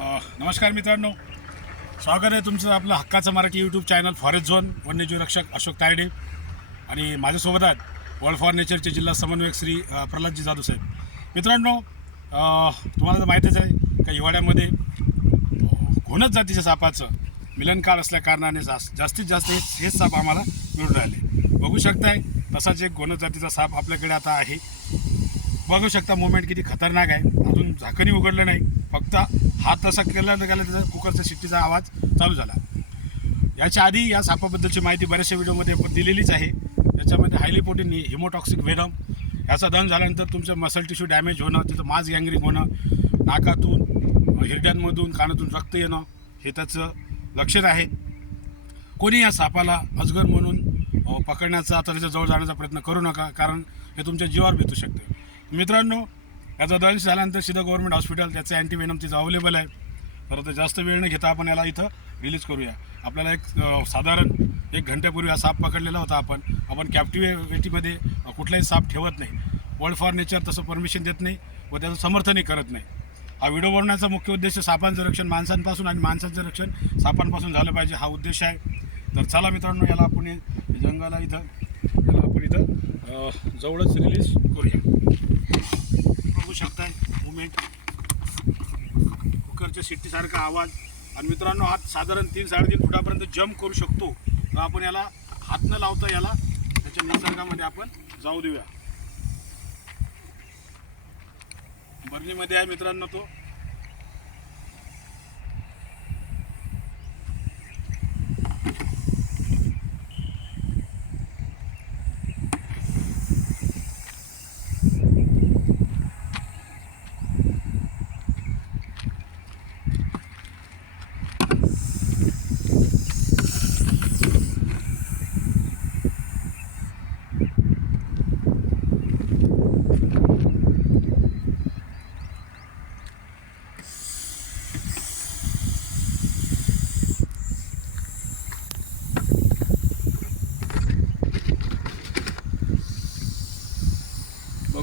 नमस्कार मित्रांनो. स्वागत आहे तुमचं आपलं हक्काचं Marathi YouTube channel forest zone वन्यजीव रक्षक अशोक तायडे आणि माझ्यासोबत आहेत वर्ल्ड फॉर नेचरचे जिल्हा समन्वयक श्री प्रल्हादजी जाधव साहेब. मित्रांनो तुम्हाला तर माहीतच आहे का हिवाळ्यामध्ये घोणच जातीच्या सापाचं मिलन काळ असल्या कारणाने जास जास्तीत जास्त हेच साप आम्हाला मिळून राहिले. बघू शकताय तसाच एक घोणच जातीचा साप आपल्याकडे आता आहे. बघू शकता मुवमेंट किती खतरनाक आहे. अजून झाकणी उघडलं नाही. फक्त हात तसा केला तर गेला त्याचा कुकरच्या शिट्टीचा आवाज चालू झाला. याच्या आधी या सापाबद्दलची माहिती बऱ्याचशा व्हिडिओमध्ये आपण दिलेलीच आहे. याच्यामध्ये हायली पोटीन हिमोटॉक्सिक व्हेनम याचा दम झाल्यानंतर तुमचं मसल टिश्यू डॅमेज होणं तिथं मास गँग्रिंग होणं नाकातून हिरड्यांमधून कानातून रक्त येणं हे त्याचं लक्षण आहे. कोणी या सापाला अजगर म्हणून पकडण्याचा आता त्याच्याजवळ जाण्याचा प्रयत्न करू नका कारण हे तुमच्या जीवावर बेतू शकते. मित्रांनो याचा दंश झाल्यानंतर सिद्ध गव्हर्नमेंट हॉस्पिटल त्याचं अँटीवेनम तिथं अवेलेबल आहे तर आता जास्त वेळ न घेता आपण याला इथं रिलीज करूया. आपल्याला एक साधारण एक घंट्यापूर्वी हा साप पकडलेला होता आपण. आपण कॅप्टिव्हिटीमध्ये कुठलाही साप ठेवत नाही. वर्ल्ड फॉर नेचर तसं परमिशन देत नाही व त्याचं समर्थनही करत नाही. हा व्हिडिओ बनवण्याचा मुख्य उद्देश सापांचं रक्षण माणसांपासून आणि माणसांचं रक्षण सापांपासून झालं पाहिजे हा उद्देश आहे. तर चला मित्रांनो याला आपण जंगला इथं. याला आपण इथं जवळच रिलीज करूया. मुवमेंट कुकरच्या शिट्टीसारखा आवाज. आणि मित्रांनो हात साधारण तीन साडेतीन फुटापर्यंत जम्प करू शकतो. तर आपण याला हात न लावता याला त्याच्या निसर्गामध्ये आपण जाऊ देऊया. बर्नीमध्ये आहे मित्रांनो तो.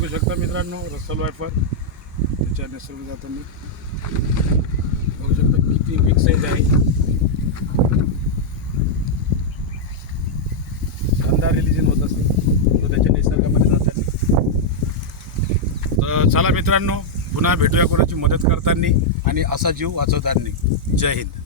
बघू शकता मित्रांनो रस्सल वायफर त्याच्या जातो मी बघू शकता किती बिग साईज आहे. शानदार रिलिजन होत असेल. तो त्याच्या निसर्गामध्ये जात असेल तर चला मित्रांनो पुन्हा भेटूया कोणाची मदत करताना आणि असा जीव वाचवताना. जय हिंद.